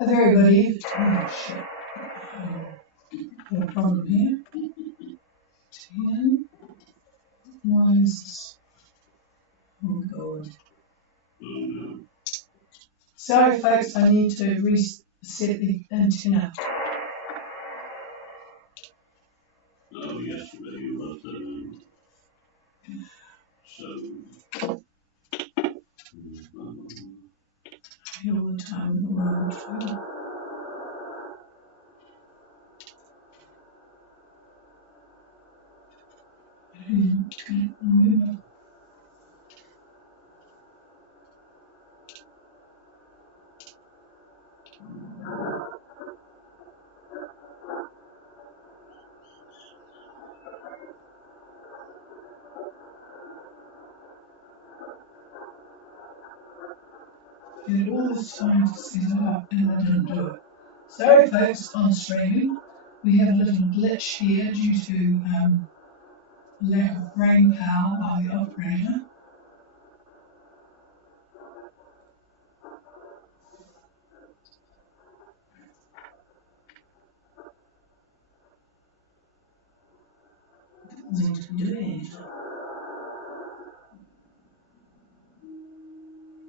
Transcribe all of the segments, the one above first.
A very good evening. Oh, shit. Got a problem here. 10. Why is this? Oh, God. Sorry, folks, I need to reset the antenna. Oh, yesterday you left it. So. I had all the time in the world too. I can't remember. I had all this time to set it up and I didn't do it. Sorry, folks, on streaming. We have a little glitch here due to lack of brain power by the operator. Doesn't seem to be doing it.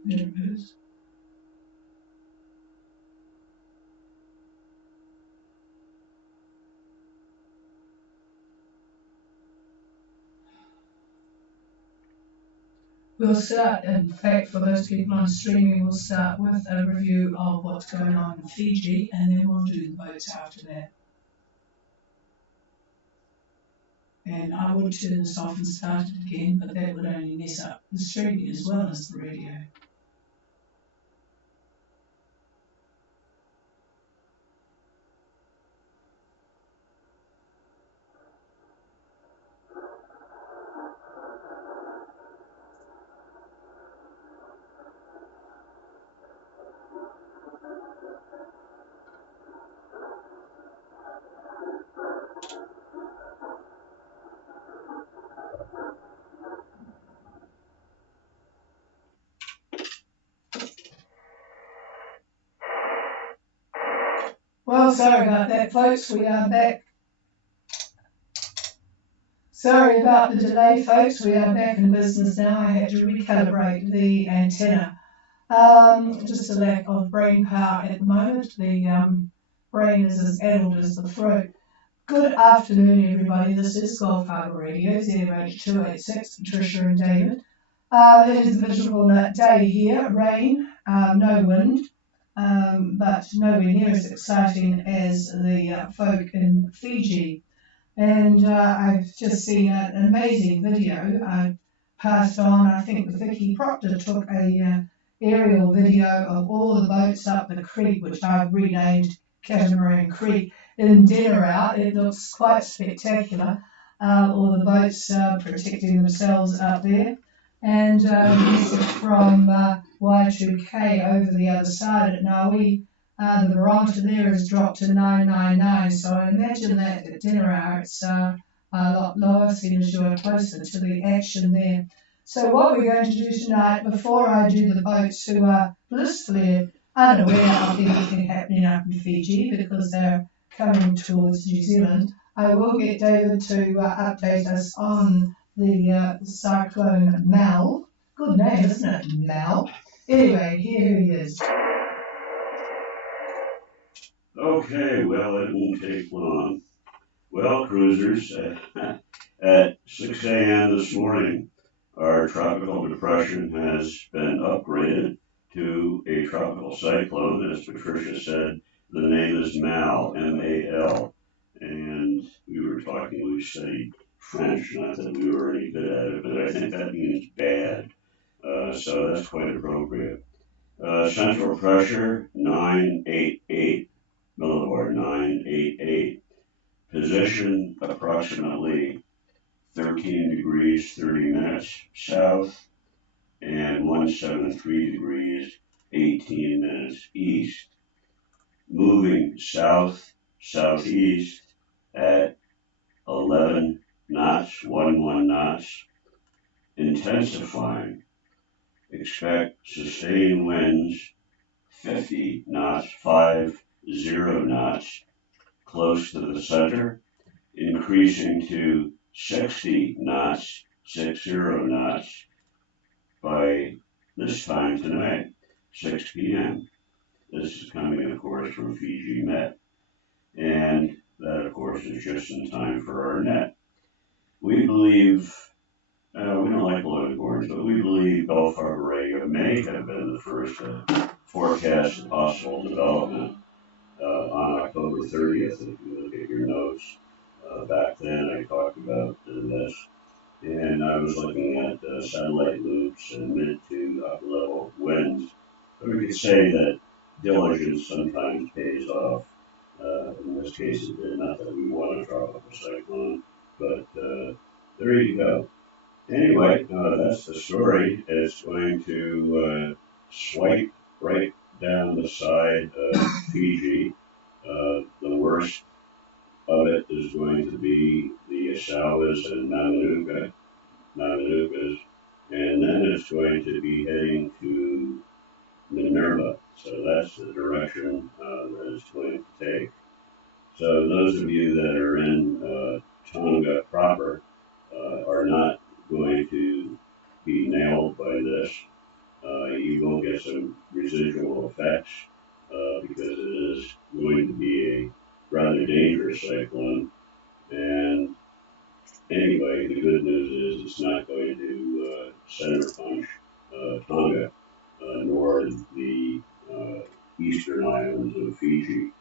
There it goes. We'll start, in fact, for those people on streaming, we'll start with a review of what's going on in Fiji, and then we'll do the boats after that. And I would turn this off and start it again, but that would only mess up the streaming as well as the radio. Well, sorry about that, folks. We are back. Sorry about the delay, folks. We are back in business now. I had to recalibrate the antenna. Just a lack of brain power at the moment. The brain is as addled as the throat. Good afternoon, everybody. This is Gulf Harbour Radio, ZRH286, Patricia and David. It is a miserable day here. Rain, no wind. But nowhere near as exciting as the folk in Fiji. And I've just seen an amazing video I passed on. I think Vicky Proctor took a aerial video of all the boats up the creek, which I've renamed Catamaran Creek, in Dinnerau. It looks quite spectacular. All the boats protecting themselves up there. And message from Y2K over the other side. Now the barometer there has dropped to 999, so I imagine that at dinner hour it's a lot lower, seeing as you're closer to the action there. So what we're going to do tonight, before I do the boats who are blissfully unaware of anything happening up in Fiji because they're coming towards New Zealand, I will get David to update us on the cyclone Mal. Good name, isn't it? Mal. Anyway, here he is. Okay, well, it won't take long. Well, cruisers, at 6 a.m. this morning, our tropical depression has been upgraded to a tropical cyclone. As Patricia said, the name is Mal, M-A-L. And we studied French, not that we were any good at it, but I think that means bad. So that's quite appropriate. Central pressure, 988, millibar 988. Position, approximately 13 degrees 30 minutes south and 173 degrees 18 minutes east. Moving south-southeast at 11 knots, 11 knots. Intensifying. Expect sustained winds 50 knots, 50 knots, close to the center, increasing to 60 knots, 60 knots by this time tonight, 6 p.m. This is coming, of course, from Fiji Met. And that, of course, is just in time for our net. We believe, we don't like blowing horns, but we believe Gulf Harbor Radio may have been the first forecast of possible development on October 30th. If you look at your notes, back then I talked about this, and I was looking at satellite loops and mid to upper level winds. So we could say that diligence sometimes pays off. In this case, it did. Not that we want a tropical cyclone, but there you go. Anyway, that's the story. It's going to swipe right down the side of Fiji. The worst of it is going to be the Asauas and Mamanukas, and then it's going to be heading to Minerva. So that's the direction that it's going to take. So those of you that are in Tonga proper are not going to be nailed by this. You will get some residual effects because it is going to be a rather dangerous cyclone. And anyway, the good news is it's not going to center punch Tonga, nor the eastern islands of Fiji.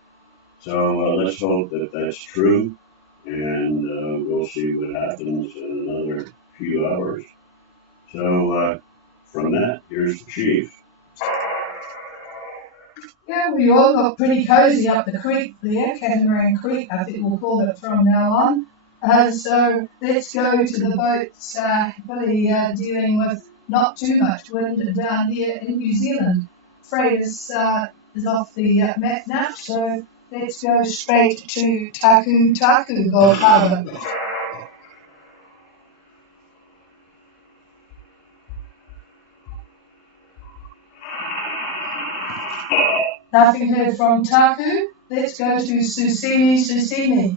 So let's hope that that's true, and we'll see what happens in another few hours. So from that, here's the chief. Yeah, we all got pretty cozy up the creek there, Catamaran Creek, I think we'll call it from now on. So let's go to the boats really dealing with not too much wind down here in New Zealand. Freighter's is off the map now, so let's go straight to Taku Taku, Gold Harbour. Nothing heard from Taku. Let's go to Susimi.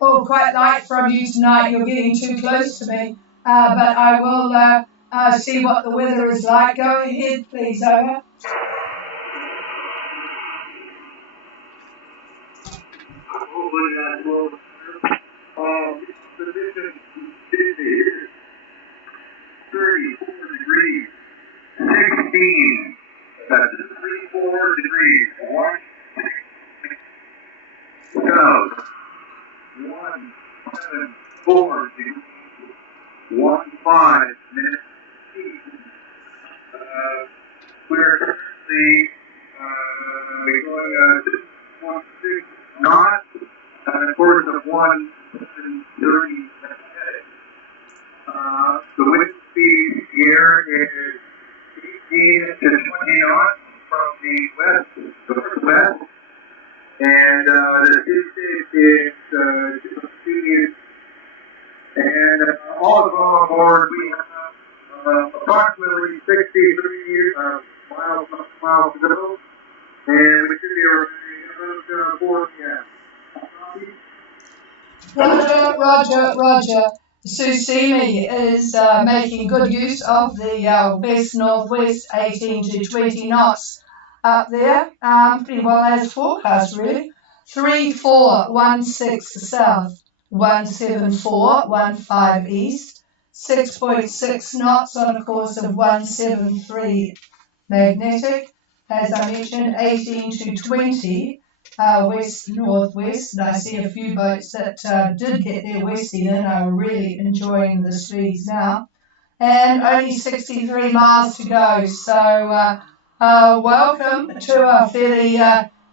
Oh, quite light from you tonight. You're getting too close to me. But I will see what the weather is like. Go ahead, please, over. Position 34 degrees, 16, that's 34 degrees, 1, go, 174 degrees, 15 minutes, we're currently going 6.6 knots, and of course of 130 ahead. The wind speed here is 18 to 20 knots from the west to northwest, and the sea is and all on board we have approximately 63 miles to go, and we should be arriving about 4 p.m. Roger. Susimi is making good use of the west-northwest 18 to 20 knots up there. Pretty well as forecast, really. 3416 south, 17415 east, 6.6 knots on a course of 173 magnetic. As I mentioned, 18 to 20 west-northwest, and I see a few boats that did get their westing in are really enjoying the speeds now. And only 63 miles to go, so welcome to a fairly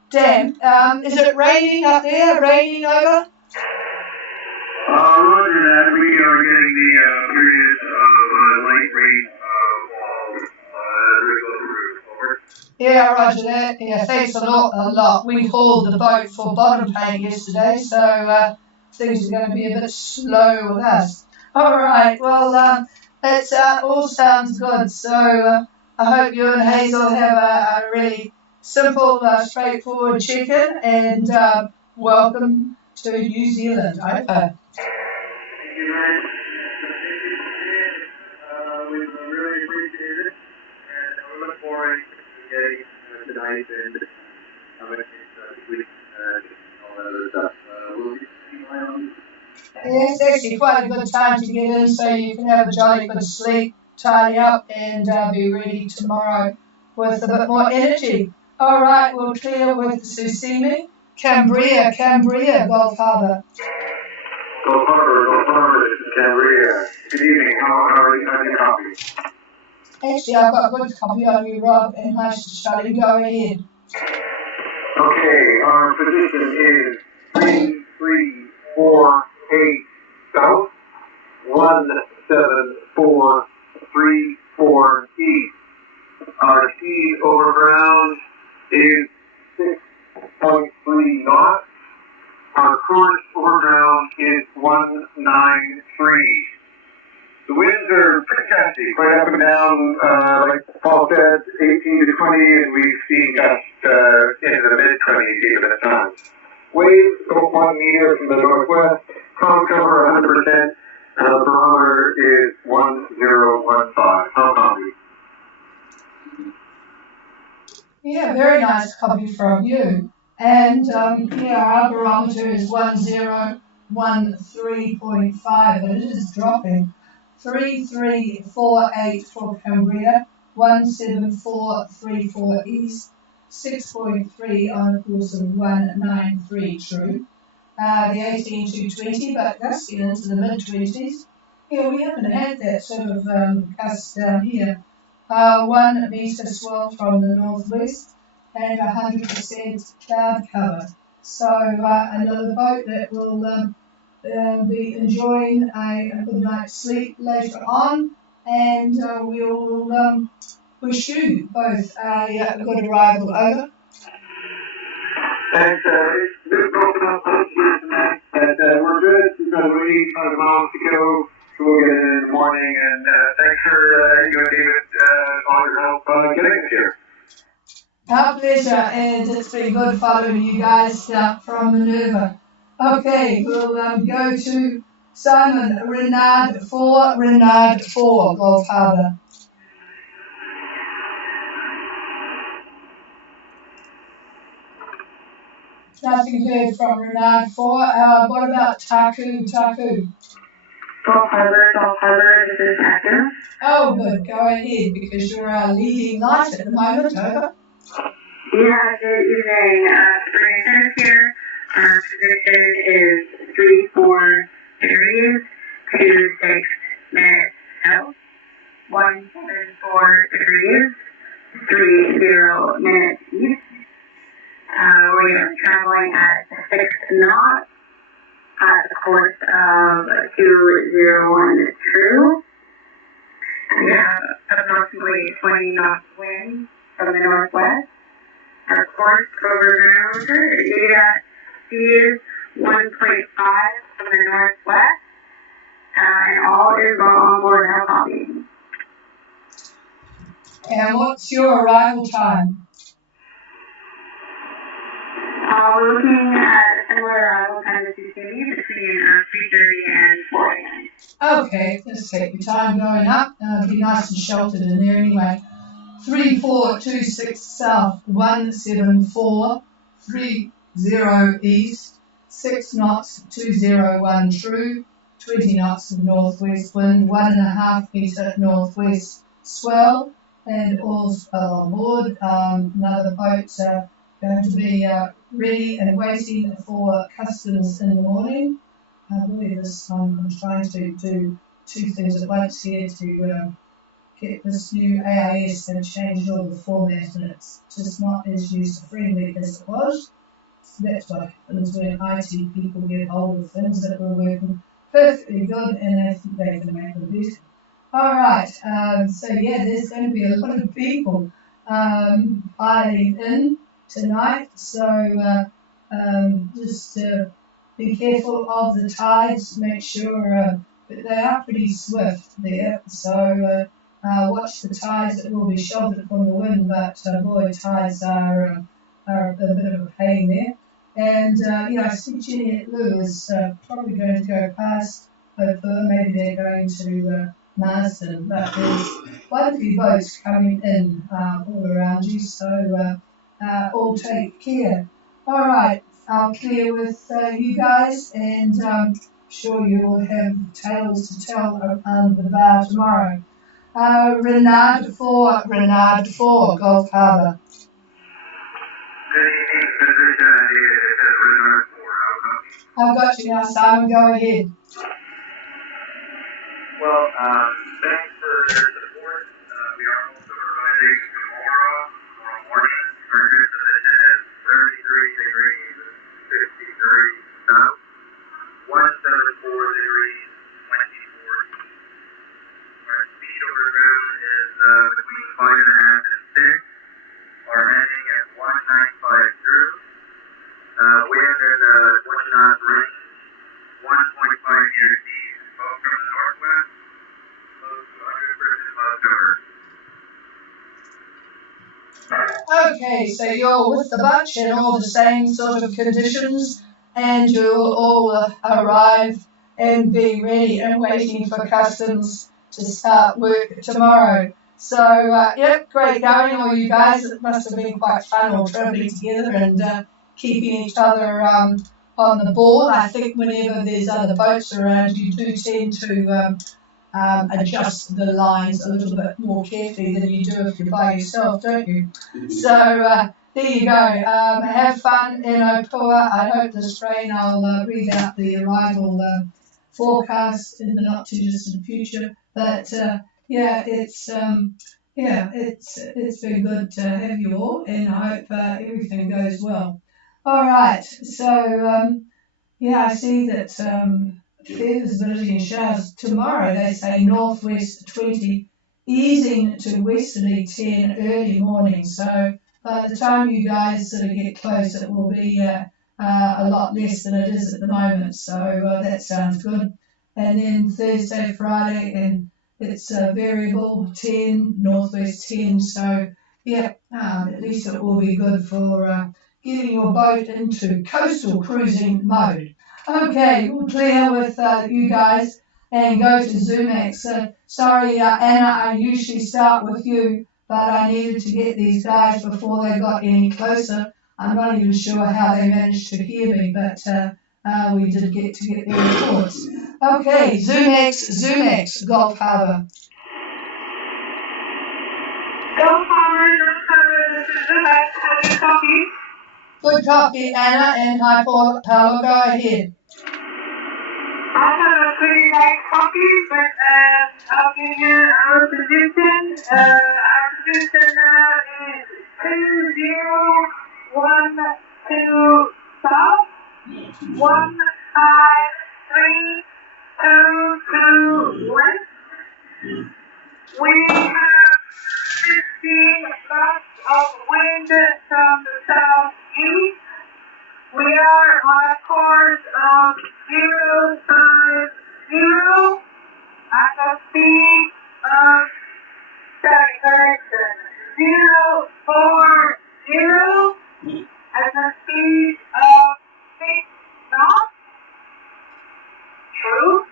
damp. Is it raining up there? Raining over? Roger that. We are getting the period of light rain as we go through. Yeah, roger that. Yeah, thanks a lot. We hauled the boat for bottom paint yesterday, so things are going to be a bit slow with us. All right. Well, that all sounds good. So I hope you and Hazel have a really simple, straightforward check-in, and welcome to New Zealand. Okay. Thank you very much. We really appreciate it, and we look forward to getting tonight and this week and all that other stuff. We'll be seeing you around. Yeah, it's actually quite a good time to get in, so you can have a jolly good sleep, tidy up, and be ready tomorrow with a bit more energy. All right, we'll clear with Susimi. Cambria, Gulf Harbour. Go Harbour, this is Cambria. Good evening, how are you copy? Actually, I've got good copy of you, Rob, and nice to study. Go ahead. Okay, our position is 3348 south, 17434 east. Our speed over ground is 6.3 knots. Our course over ground is 193. The winds are pretty gusty, quite up and down, like Paul said, 18 to 20, and we've seen gusts into the mid-20s even at times. Waves go 1 meter from the northwest, cloud cover 100%, the barometer is 1015. How copy? Yeah, very nice copy from you. And our barometer is 1013.5, but it is dropping. 3348 for Cambria, 17434 east, 6.3 on a course of 193 true. The 18 to 20, but gusty into the mid 20s. Yeah, we haven't had that sort of gust down here. 1 metre swell from the northwest and 100% cloud cover. So another boat that will be enjoying a good night's sleep later on, and we'll wish you both a good arrival. Over. Thanks, it's broken up here tonight, but we're good because we need 5 miles to go, so we'll get it in the morning, and thanks for you and David, all your help getting us here. Our pleasure, and it's been good following you guys from Minerva. Okay, we'll go to Simon Renard 4, Gulf Harbour. Nothing heard from Renard 4. What about Taku? Gulf Harbour, this is Taku. Oh, good. Go ahead, because you're our leading light at the moment. Over. Yeah, good evening. Spring Center here. Our position is 34 degrees, 26 minutes south, 174 degrees, 30 minutes east. We are traveling at 6 knots at a course of 201 true. We have approximately 20 knots wind from the northwest. Our course over ground is 1.5 from the northwest, and all is well on board now copy. And what's your arrival time? We're looking at a similar arrival time as you see between 3:30 and 4 a.m. Okay, let's take your time going up. Be nice and sheltered in there anyway. 3426 south, 17430 east, 6 knots, 201 true, 20 knots of northwest wind, 1.5 metre northwest swell, and all's well on board. Another boat going to be ready and waiting for customs in the morning. I believe this time I'm trying to do 2 things at once here to get this new AIS and changed all the format, and it's just not as user-friendly as it was. So that's what happens when IT people get hold of things that were working perfectly good and they think they can make them better. All right, so yeah, there's going to be a lot of people piling in tonight, so just be careful of the tides, make sure but they are pretty swift there. So watch the tides that will be sheltered from the wind, but boy, tides are a bit of a pain there. And I see Jenny at Lou is probably going to go past Harbour. Maybe they're going to Marsden, but there's quite a few boats coming in all around you, so all take care. All right, I'll clear with you guys, and sure you will have tales to tell about tomorrow. Renard for Gulf Harbour. Good evening, Patricia. It is Renard 4. How come? I've got you now, Simon. Go ahead. Well, thanks for your support. We are also arriving tomorrow morning. Our new position is 33 degrees 53 south, 174 degrees 24 east. Our speed over ground is between 5.5 and 6. Our heading is 195 through. Wind in the 20 knot range, 1.5 meters east. Both from the northwest, close to 100% above cover. Okay, so you're with the bunch in all the same sort of conditions, and you'll all arrive and be ready and waiting for customs to start work tomorrow. So, yep, great going, all you guys. It must have been quite fun all travelling together and keeping each other on the ball. I think whenever there's other boats around, you do tend to adjust the lines a little bit more carefully than you do if you're by yourself, don't you? So there you go. Have fun in Opua. I hope this rain. I'll read out the arrival forecast in the not too distant future. But it's been good to have you all, and I hope everything goes well. All right. So I see that. Fair visibility and showers tomorrow. They say northwest 20, easing to westerly 10 early morning. So by the time you guys sort of get close, it will be a lot less than it is at the moment. So that sounds good. And then Thursday, Friday, and it's variable 10, northwest 10. So at least it will be good for getting your boat into coastal cruising mode. Okay, we'll clear with you guys and go to Zumax. Sorry, Anna, I usually start with you, but I needed to get these guys before they got any closer. I'm not even sure how they managed to hear me, but we did get their reports. Okay, Zumax, Gulf Harbour. Gulf Harbour, this is Zumax. How do you copy? Good copy, Anna, and hi, Paolo, go ahead. I have a pretty nice copy, but I'll give you our position. Our position now is 2012 south, 15322 west. We have 15 knots of wind from the southeast. We are on a course of 050 at a speed of correction 040 at a speed of 6 knots. True.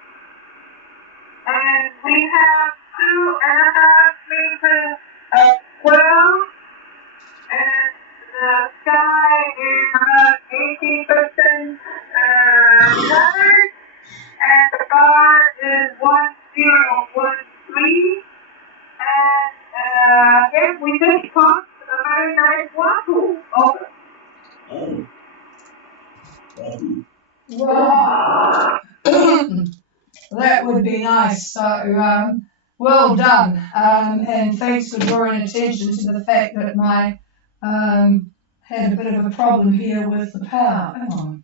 And we have 2.5 meters of swell, and the sky is about 80% covered, and the bar is 1013, and we just caught a very nice wahoo. Wow. That would be nice. So, well done. And thanks for drawing attention to the fact that my had a bit of a problem here with the power. Oh.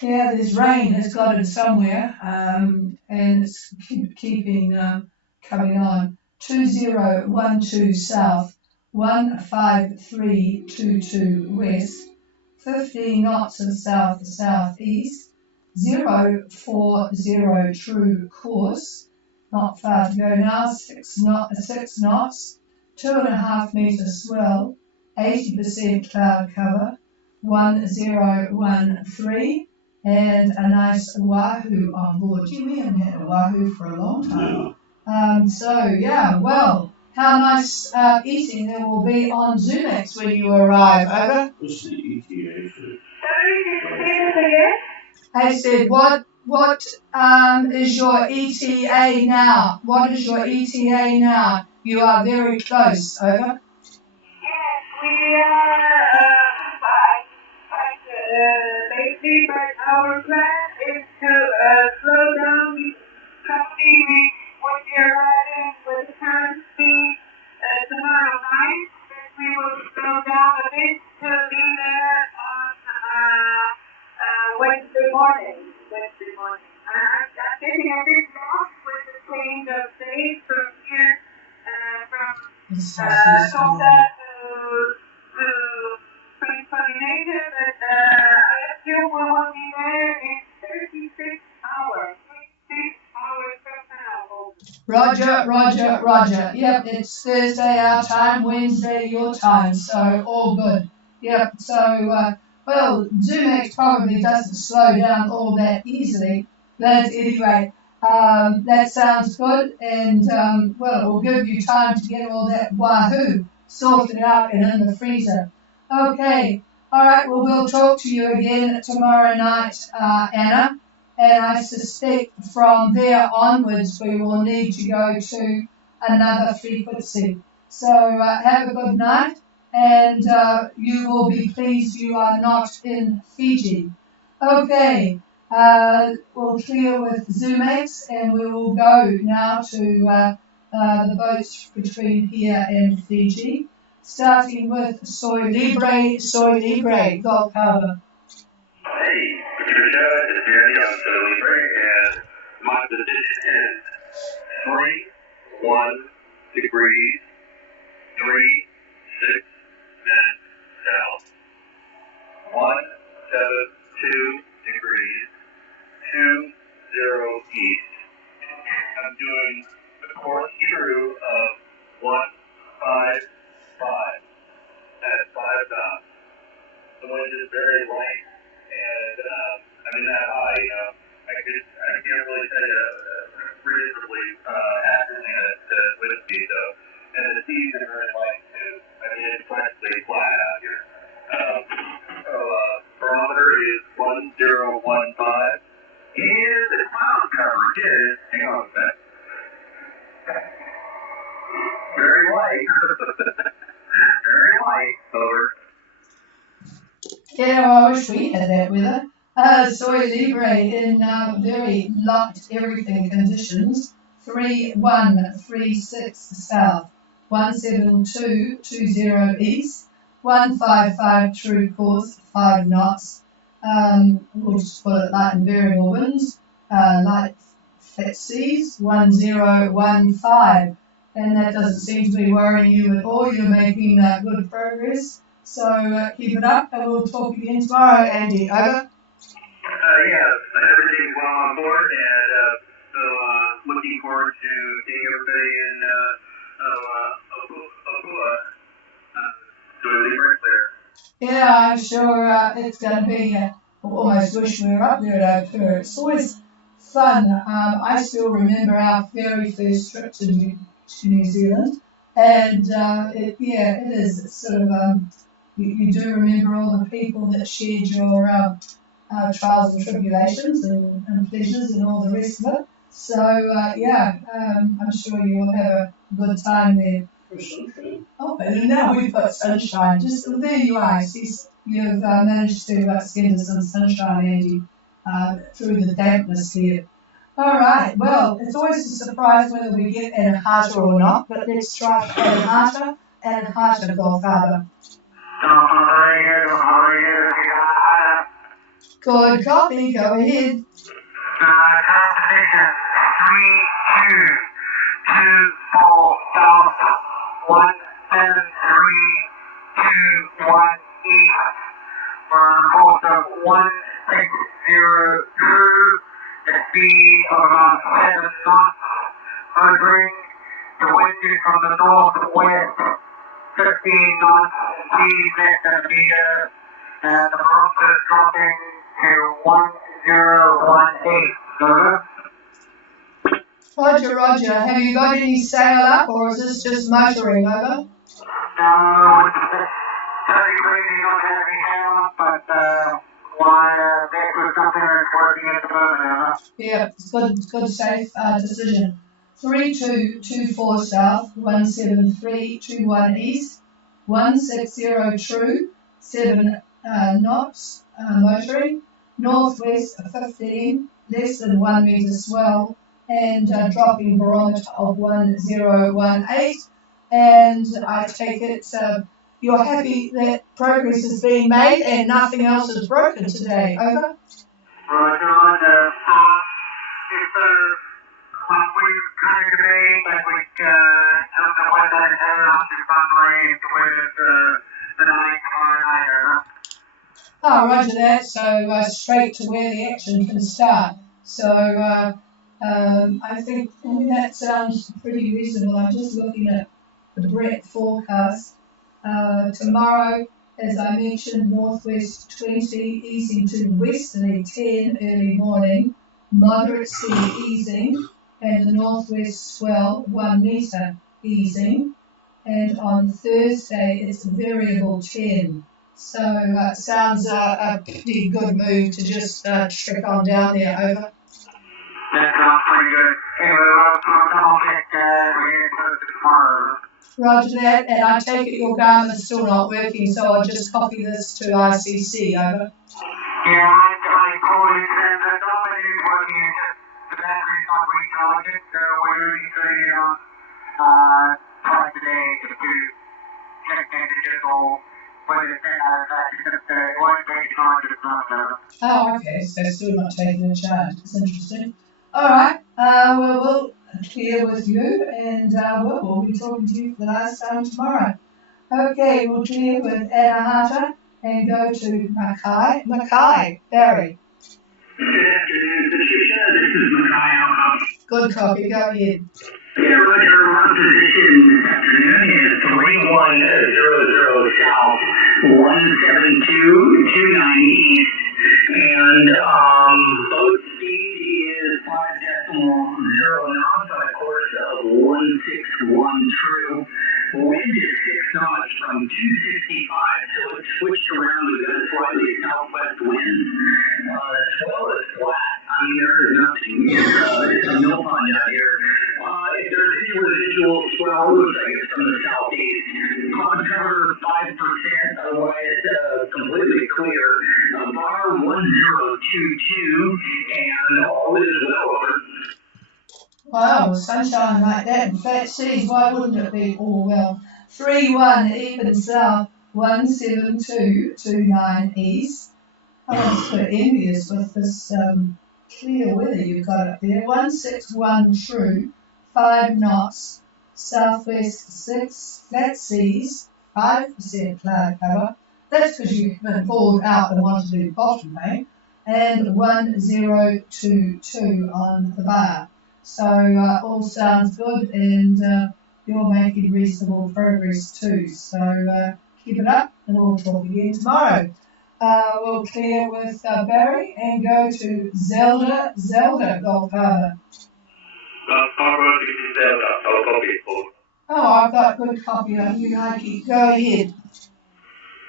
Yeah, this rain has got it somewhere, and it's keeping coming on. 2012 south, 15322 west, 15 knots of south to southeast, 040 true course, not far to go now, 6 knots, 2.5 metre swell, 80% cloud cover, 1013, and a nice wahoo on board. Gee, we haven't had a wahoo for a long time. How nice eating there will be on Zumex when you arrive. Over. What's the ETA? I said, what is your ETA now? What is your ETA now? You are very close. Over. Yes, we are. Lately, but our plan is to slow down the company with your riding with the current speed tomorrow night. We will slow down a bit to be there on Wednesday morning. I'm getting a bit lost with the change of days from here, from Tulsa to Prince Native, but I assume we will be there in 36 hours. 36 hours from now. Roger. Yep, it's Thursday our time, Wednesday your time, so all good. Yep, so, Zumex probably doesn't slow down all that easily, but anyway, that sounds good, and, it will give you time to get all that wahoo sorted out and in the freezer. Okay, alright, well, we'll talk to you again tomorrow night, Anna. And I suspect from there onwards we will need to go to another frequency. So have a good night, and you will be pleased you are not in Fiji. Okay, we'll clear with Zumex, and we will go now to the boats between here and Fiji, starting with Soy Libre, Gulf Harbour. Hey, Patricia, it's Danny on Soy Libre, and my position is 31 degrees, 36 minutes south, 172 degrees, 20 east. I'm doing the course true of 155 at 5 knots. The wind is very light, and I'm in that high. I can't really tell you reasonably accurately the wind speed though, and the seas are very light too. I mean, it's practically flat out here. Barometer is 1015, and the cloud cover is, hang on a sec, very light. Very light, over. Yeah, well, I wish we had that weather. Soy Libre in very light everything conditions. 3136 south, 17220 east, 155 true course, 5 knots. We'll just put it light and variable winds, light flat seas, 1015. And that doesn't seem to be worrying you at all. You're making good progress. So keep it up, and we'll talk again tomorrow, Andy. Over. Everything's well on board, and looking forward to seeing everybody in Opua. Doing right there. Yeah, I'm sure it's going to be. I almost wish we were up there at Opua. It's always fun. I still remember our very first trip to New Zealand, and it is. It's sort of you do remember all the people that shared your trials and tribulations and pleasures and all the rest of it. So I'm sure you'll have a good time there. Oh, but now we've got sunshine. Just there you are. You've managed to send us some sunshine, Andy, through the dampness here. All right. Well, it's always a surprise whether we get Anahata or not, but let's try Anahata Gulf Harbour. Good copy. Go ahead. Competition 3224 south, 17321 east, for a course of 1 true, the speed of about 7 knots, motoring. The wind is from the northwest, 15 knots, speed less than a meter, and the barometer is dropping to 1018. Over. Roger, Roger. Have you got any sail up, or is this just motoring? Over. Heavy breathing, not heavy hail, but why deck or something is working at the moment. Yeah, it's good, safe decision. 3224 south, 17321 east, 160 true, 7 knots, motoring, northwest 15, less than 1 meter swell, and dropping barometer of 1018. And I take it you're happy that progress is being made and nothing else is broken today. Over. Roger. If when we come in today, but we have the weather to finally with the night or Oh, roger that. So straight to where the action can start. So I think that sounds pretty reasonable. I'm just looking at the Brett forecast. Tomorrow, as I mentioned, northwest 20, easing to westerly 10 early morning, moderate sea easing, and the northwest swell 1 meter easing. And on Thursday, it's variable 10. So it sounds a pretty good move to just trek on down there. Over. That sounds pretty good. Anyway, I'll double check tomorrow. Roger that, and I take it your Garmin's still not working, so I'll just copy this to ICC. Over. Yeah, I called it, and the Garmin is working. It's just the battery's not recharging, so we're usually on twice a day to check messages or whether it's it won't recharge it not. Oh, okay, so still not taking a charge. That's interesting. All right, well, we'll clear with you, and we'll be talking to you for the last time tomorrow. Okay, we'll clear with Anahata and go to Mackay. Mackay, Barry. Good afternoon, Patricia. This is Mackay. Good copy, go ahead. Yeah, Roger, our position this afternoon is 3100 south, 17229 east, and boat speed is 5.0 knots on a course of 161 true. Wind is 6 knots from 265, so it's switched around. We've got a slightly southwest wind. Swell is flat. I mean, there is nothing. It's a mill pond out here. If there's any residual swell, it looks like it's from the southeast. Cloud cover 5%, otherwise completely clear. Bar 1022, and all is well over. Wow, sunshine like that and flat seas, why wouldn't it be all well? 3-1 even south, 17229 east. I'm so envious with this clear weather you've got up there. 161 true, 5 knots, southwest 6, flat seas, 5% cloud cover. That's because you haven't pulled out and wanted to do bottom, eh? And 1022 on the bar. So all sounds good, and you're making reasonable progress too. So keep it up, and we'll talk again tomorrow. We'll clear with Barry and go to Zelda, Gulf Harbour. Gulf Harbour, this is Zelda. I'll copy it for. Oh, I've got good copy on you, Nike. Go ahead.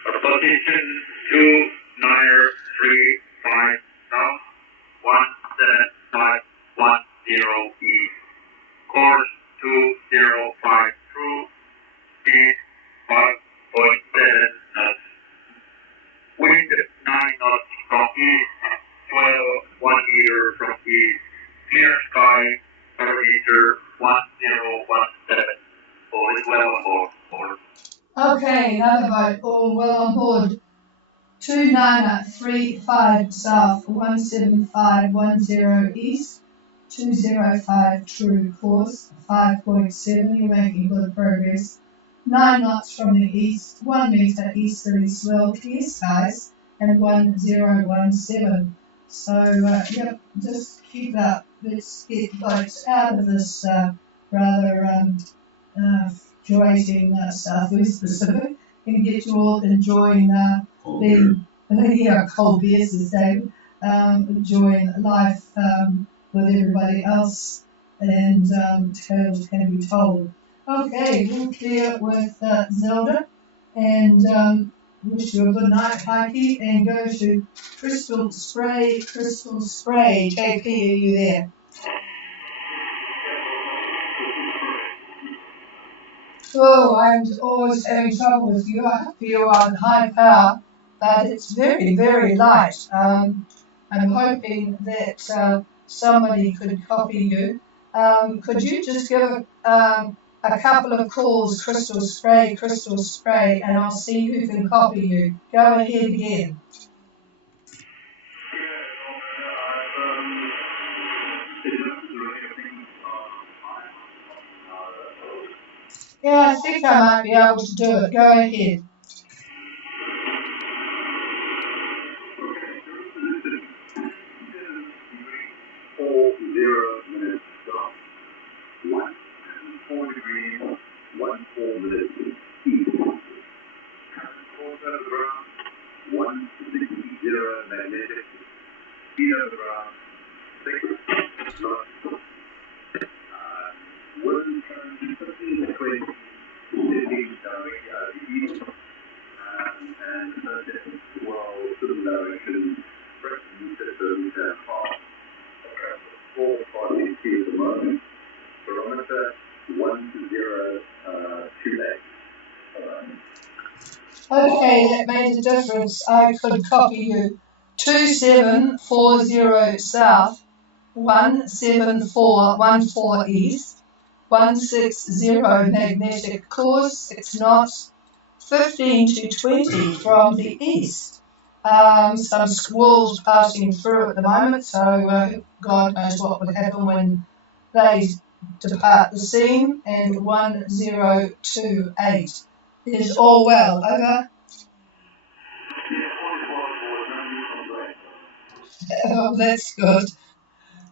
Position 2935 south, 17510 east. Course 205 true. Speed 5.7 knots. Wind 9 knots from east. Swell 1 meter from east. Clear sky. Parameter 1017. All is well on board. Over. Okay, another boat, all well on board. 2935 south, 17510 east, 205 true course, 5.7, you're making good progress. 9 knots from the east, 1 meter easterly swell, clear skies, and 1017. So, yep, just keep up. Let's get folks out of this rather curating Southwest Pacific and get you all enjoying cold beers, as David, enjoying life with everybody else, and tales can be told. Okay, we'll clear with Zelda, and wish you a good night, Heike, and go to Crystal Spray. JP, are you there? Oh, I'm always having trouble with you. I hope you're on high power, but it's very, very light. I'm hoping that somebody could copy you. Could you just give a couple of calls, Crystal Spray, and I'll see who can copy you. Go ahead again. Yeah, I think I might be able to do it. Go ahead. Okay, that made a difference. I could copy you. 2740 south, 17414 east, 160 magnetic course. It's not 15 to 20 from the east. Some squalls passing through at the moment, so God knows what would happen when they depart the scene. And 1028 is all well. Over. Oh, that's good.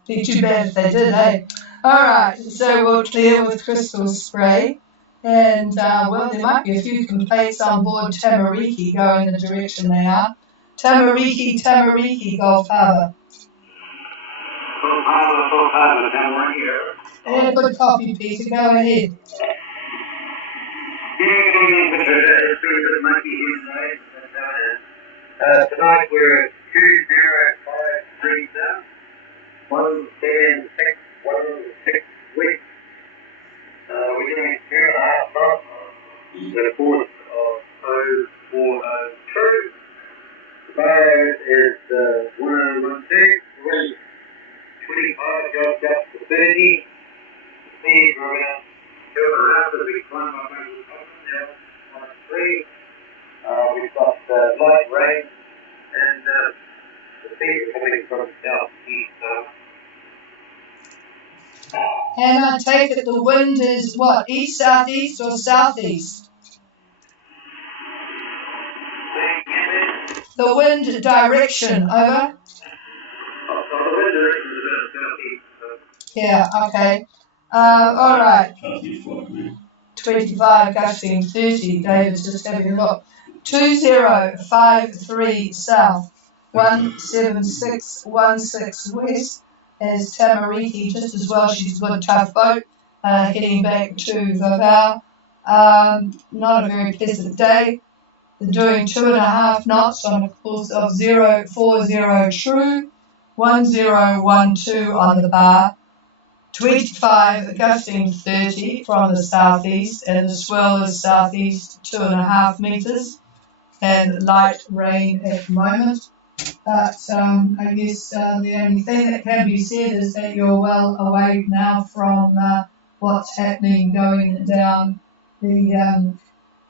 Be too bad if they did, eh? Alright, so we'll clear with Crystal Spray. And, well, there might be a few complaints on board Tamariki going the direction they are. Tamariki, Gulf Harbour. Gulf Harbour, Tamariki. Yeah, good copy, Peter. Go ahead. Tonight we're at 20537, 17616 weeks. We're doing 2.5 knots at a force of 0402. The bow is 1016, wind 25 gusts up to 30. Speed around 2.5 as we climb up over the top now, 1.3. We've got light rain and the speed coming from southeast. And I take it the wind is what, east, southeast, or southeast? The wind direction, over. The wind direction is southeast. Yeah, okay. All right. 25 gusting 30. David's just having a look. 2053 south, 17616 west. As Tamariki, just as well, she's got a tough boat, heading back to Vavau. Not a very pleasant day. They're doing 2.5 knots on a course of 040 true, 1012 on the bar, 25 gusting 30 from the southeast, and the swell is southeast 2.5 metres, and light rain at the moment. But I guess the only thing that can be said is that you're well away now from what's happening going down the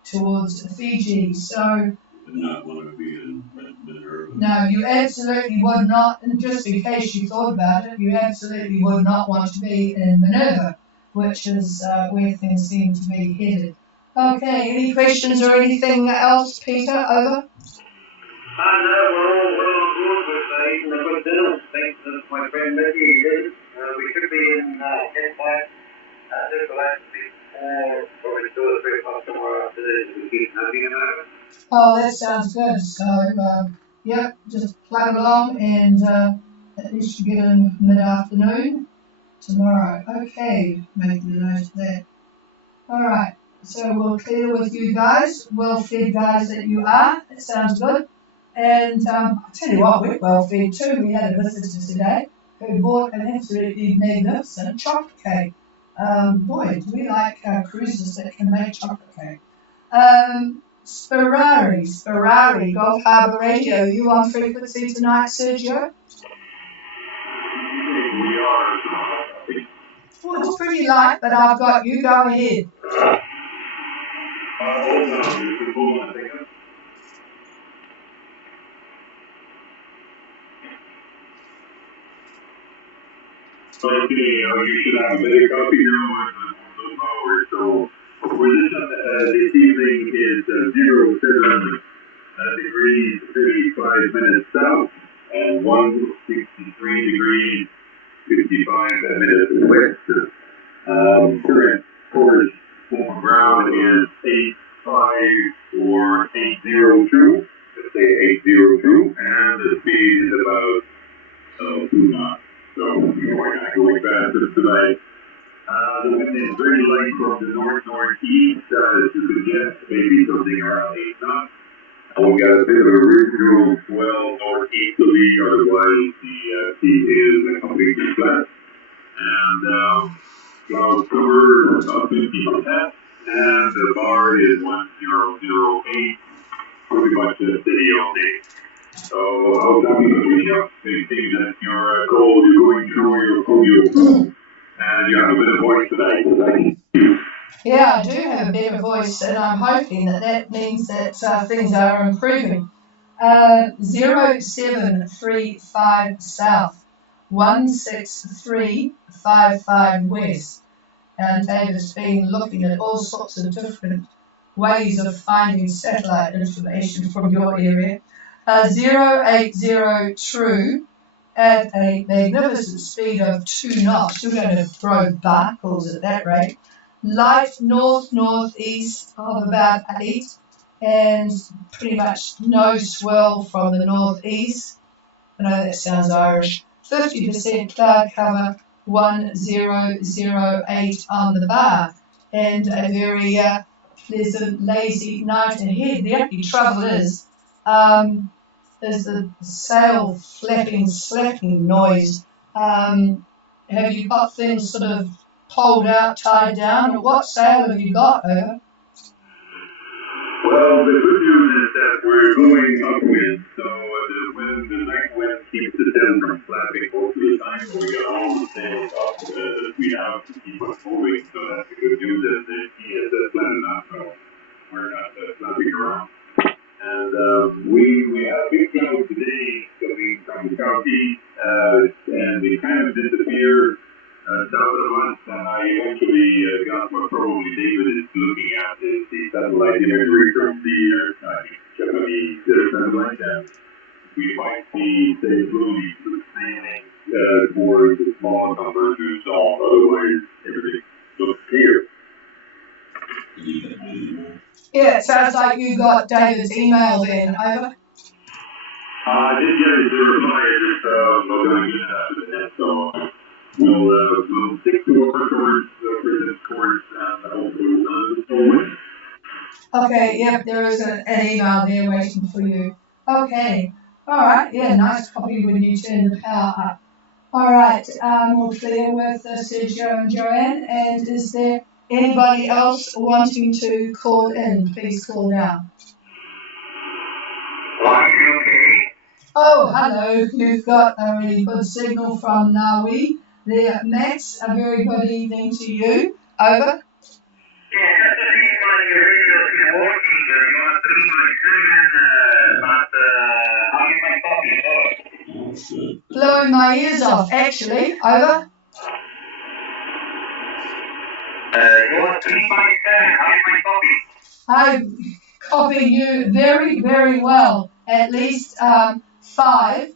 towards Fiji. So not want to be in Minerva. no, you absolutely would not. And just in case you thought about it, you absolutely would not want to be in Minerva, which is where things seem to be headed. Okay, any questions or anything else, Peter? Over. I know we're all on board with eating a good dinner. Thanks to my friend Mickey here. We should be in campfire just about before, probably 2 or 3 o'clock tomorrow afternoon. We keep having it. Oh, that sounds good. So, yep, just plug along and at least you get in mid-afternoon tomorrow. Okay, making a note of that. All right, so we're clear with you guys, well-fed guys that you are. That sounds good. And I'll tell you what, we're well-fed too. We had a visitor today who bought an absolutely magnificent chocolate cake. Boy, do we like cruises that can make chocolate cake. Sperari, Gulf Harbour Radio. You on frequency tonight, Sergio? We are. Well, it's pretty light, but I've got you. Go ahead. Hold on a second. Okay, you should have a better copy now on the power. So, position this evening is 07 degrees 35 minutes south and 163 degrees 55 minutes west. Current course for ground is 85 or 802. Let's say 802, and the speed is about 2 knots. So we're not going faster tonight. The wind is very light from the north-northeast. To suggest maybe something around 8 knots. We got a bit of a residual swell northeasterly, otherwise the sea is completely flat. And cloud cover about 50%, and the bar is 1008, pretty much steady all day. So, how's that going to be up? They think that you're cold, you're going through your phobia, and you have a bit of voice tonight. Yeah, I do have a better voice, and I'm hoping that that means that things are improving. 0735 south, 16355 west. And David's been looking at all sorts of different ways of finding satellite information from your area. 080 true at a magnificent speed of 2 knots. You're going to throw barnacles at that rate. Light north-northeast of about 8 and pretty much no swell from the northeast. I know that sounds Irish. 50% cloud cover, 1008 on the bar, and a very pleasant, lazy night ahead. The only trouble is the sail flapping, slapping noise. Have you got things sort of poled out, tied down, or what sail have you got, over? Well, the good news is that we're going upwind, so the night wind keeps the sail from flapping most of the time. We got all the sails up that we have to keep us moving, so that's the good news. That the sea is flat enough, so we're not flapping around. And we have big clouds today coming from the southeast, and they kind of disappear south of us, and I eventually got what probably David is looking at is the satellite imagery from the Japanese satellite, and we might see, say, slowly sailing towards the small number to zone, otherwise everything looks clear. Yeah, it sounds like you got David's email then, over. I did get his reply, just going to get that to the net, so we'll stick to our course for this course, and hopefully we'll win. Okay, yep, there is an email there waiting for you. Okay, all right, yeah, nice copy when you turn the power up. All right, we're clear with Sergio and Joanne, and is there anybody else wanting to call in? Please call now. Okay. Oh, hello, you've got a really good signal from Naui. There, Max, a very good evening to you. Over. Blowing my ears off, actually. Over. I copy you very, very well. at least 5,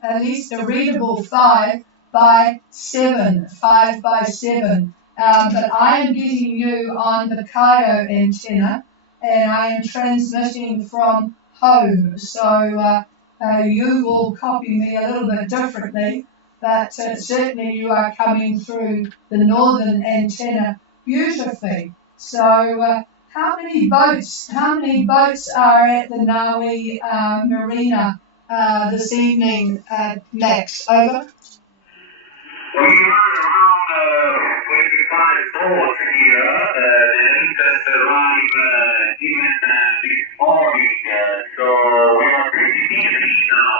at least a readable 5 by 7, 5 by 7. But I am getting you on the Kaio antenna, and I am transmitting from home. So you will copy me a little bit differently, but certainly you are coming through the northern antenna beautifully. So how many boats are at the Naui Marina this evening, Max? Over. We are around 25 boats here. The latest arrived even this morning, so we are pretty busy now.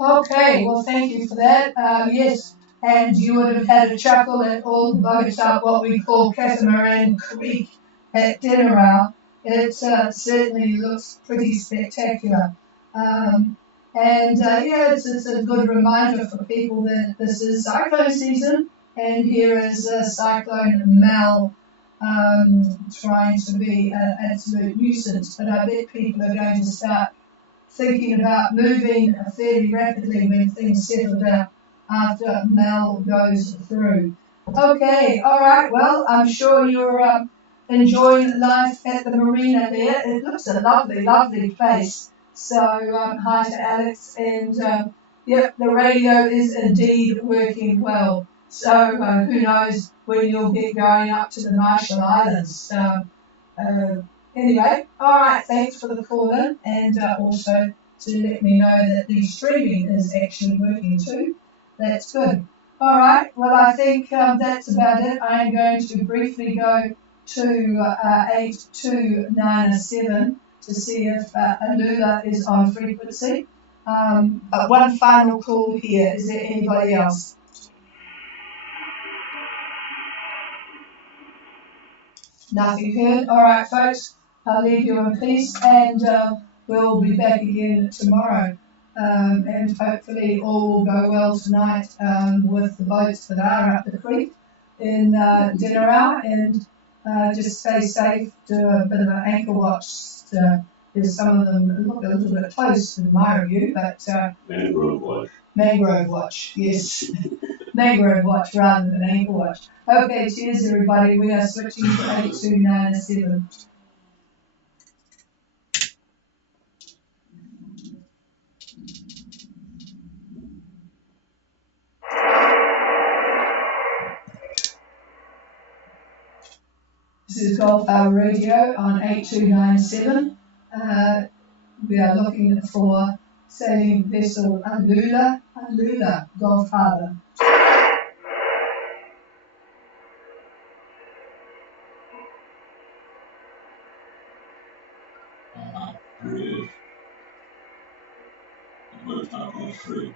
Over. Okay, well, thank you for that. Yes, and you would have had a chuckle at all the boats up what we call Catamaran Creek at dinner hour. It certainly looks pretty spectacular. Yeah, it's a good reminder for people that this is cyclone season, and here is Cyclone Mel trying to be an absolute nuisance. But I bet people are going to start thinking about moving fairly rapidly when things settle down after Mel goes through. Okay, all right, well, I'm sure you're enjoying life at the marina there. It looks a lovely, lovely place. So hi to Alex, and yep, the radio is indeed working well. So who knows when you'll get going up to the Marshall Islands. Anyway, all right, thanks for the call in, and also to let me know that the streaming is actually working too. That's good. All right, well, I think that's about it. I am going to briefly go to 8297 to see if Alula is on frequency. One final call here. Is there anybody else? Nothing heard. All right, folks, I'll leave you in peace, and we'll be back again tomorrow. And hopefully all will go well tonight with the boats that are up the creek in dinner hour, and just stay safe, do a bit of an anchor watch. There's some of them look a little bit close in my review, but Mangrove watch. Mangrove watch, yes. Mangrove watch rather than anchor watch. Okay, cheers everybody. We are switching to 8297. This is Golf Hour Radio on 8297. We are looking for sailing vessel Alula, Golf Harbour. Here it is. But it's not going through.